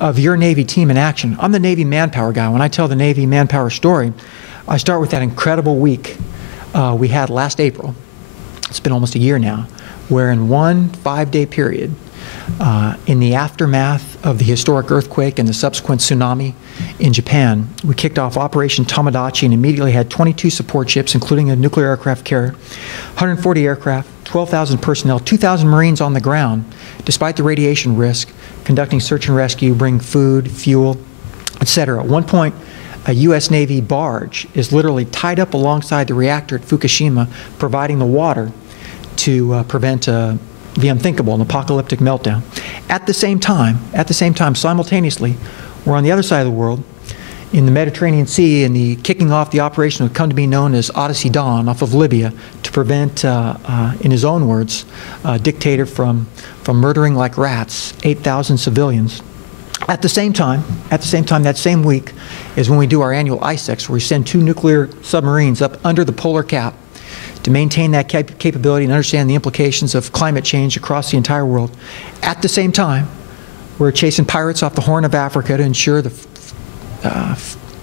of your Navy team in action. I'm the Navy manpower guy. When I tell the Navy manpower story, I start with that incredible week we had last April. It's been almost a year now, where in one 5-day period, in the aftermath of the historic earthquake and the subsequent tsunami in Japan, we kicked off Operation Tomodachi and immediately had 22 support ships, including a nuclear aircraft carrier, 140 aircraft, 12,000 personnel, 2,000 Marines on the ground, despite the radiation risk, conducting search and rescue, bringing food, fuel, etc. At one point, a U.S. Navy barge is literally tied up alongside the reactor at Fukushima, providing the water to prevent the unthinkable, an apocalyptic meltdown. At the same time, simultaneously, we're on the other side of the world, in the Mediterranean Sea, and the kicking off the operation would come to be known as Odyssey Dawn off of Libya to prevent, in his own words, a dictator from murdering like rats 8,000 civilians. At the same time, that same week is when we do our annual ICEX, where we send 2 nuclear submarines up under the polar cap to maintain that capability and understand the implications of climate change across the entire world. At the same time, we're chasing pirates off the Horn of Africa to ensure the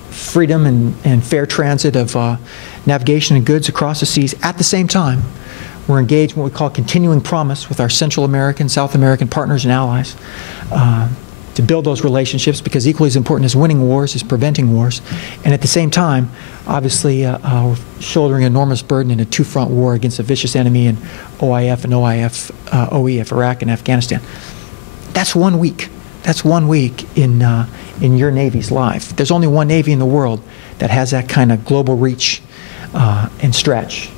freedom and fair transit of navigation and goods across the seas. At the same time, we're engaged in what we call continuing promise with our Central American, South American partners and allies to build those relationships, because equally as important as winning wars is preventing wars. And at the same time, obviously, we're shouldering an enormous burden in a 2-front war against a vicious enemy in OIF and OEF, Iraq and Afghanistan. That's 1 week. That's 1 week in your Navy's life. There's only one Navy in the world that has that kind of global reach and stretch.